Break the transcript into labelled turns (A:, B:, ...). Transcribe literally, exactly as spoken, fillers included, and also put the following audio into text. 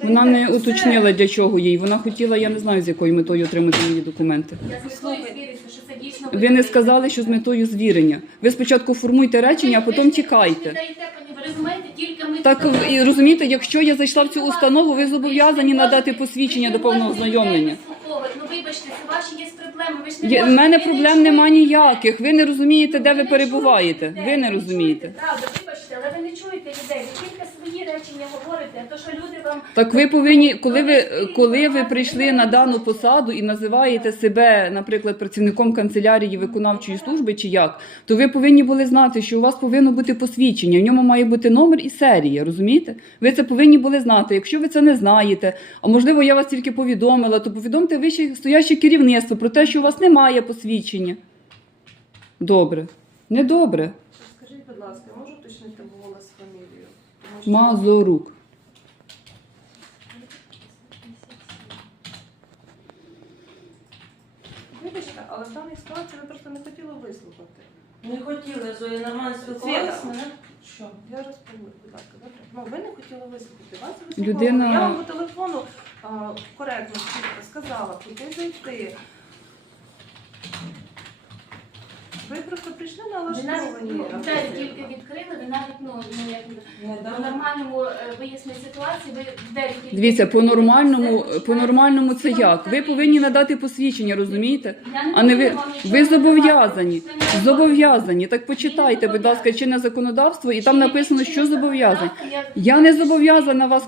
A: Вона не уточнила, для чого їй. Вона хотіла, я не знаю, з якою метою отримати мої документи.
B: Я з метою звірюся, що це дійсно...
A: Ви не сказали, що з метою звірення. Ви спочатку формуйте речення, а потім тікайте.
B: Ви розумієте, тільки ми...
A: Так, і розумієте, якщо я зайшла в цю установу, ви зобов'язані надати посвідчення до повного ознайомлення.
B: Ну, вибачте, це ваші є проблеми. Ви ж не
A: Є, в
B: можете,
A: мене
B: ви
A: проблем
B: не
A: нема
B: чуєте.
A: ніяких. Ви не розумієте, де ви
B: не
A: перебуваєте.
B: чуєте
A: Ви не
B: людей,
A: розумієте.
B: чуєте, правда, вибачте, але ви не чуєте людей. Ви тільки свої речення говорите, а то, що люди вам...
A: Так ви повинні, коли ви, коли ви прийшли на дану посаду і називаєте себе, наприклад, працівником канцелярії виконавчої служби чи як, то ви повинні були знати, що у вас повинно бути посвідчення, в ньому має бути номер і серія, розумієте? Ви це повинні були знати. Якщо ви це не знаєте, а можливо я вас тільки повідомила, то повідомте вище стояще керівництво про те, що у вас немає посвідчення. Добре. Не добре.
C: Скажіть, будь ласка, можу уточнити голос, фамілію? Тому що-
A: Мазорук.
C: Вибачте, але в даній ситуації ви просто не хотіли вислухати.
D: Не хотіла, Зоя, нормально спілкувалася. мене? Що?
C: Я розповім, будь ласка, добре? Ну, ви не хотіли вислухати. Вас вислухали.
A: Людина-
C: Я вам по телефону а, коректно чітко сказала, куди зайти. Ви просто прийшли на
B: Ви навіть,
C: налаштовані.
B: ну, двері тільки відкрили, ви навіть, ну, ну, як...
D: Не
B: По
D: дала.
B: нормальному е, виясненні ситуації ви двері тільки...
A: Дивіться, по
B: відкрили,
A: нормальному,
B: все
A: по нормальному це
B: починається.
A: як? Ви повинні надати посвідчення, розумієте?
B: Я не
A: А не ви,
B: повинна вам нічого
A: ви зобов'язані,
B: надавати. Це не
A: зобов'язані. Так почитайте, будь ласка, чинне законодавство, і там написано, що зобов'язані. Я не зобов'язана вас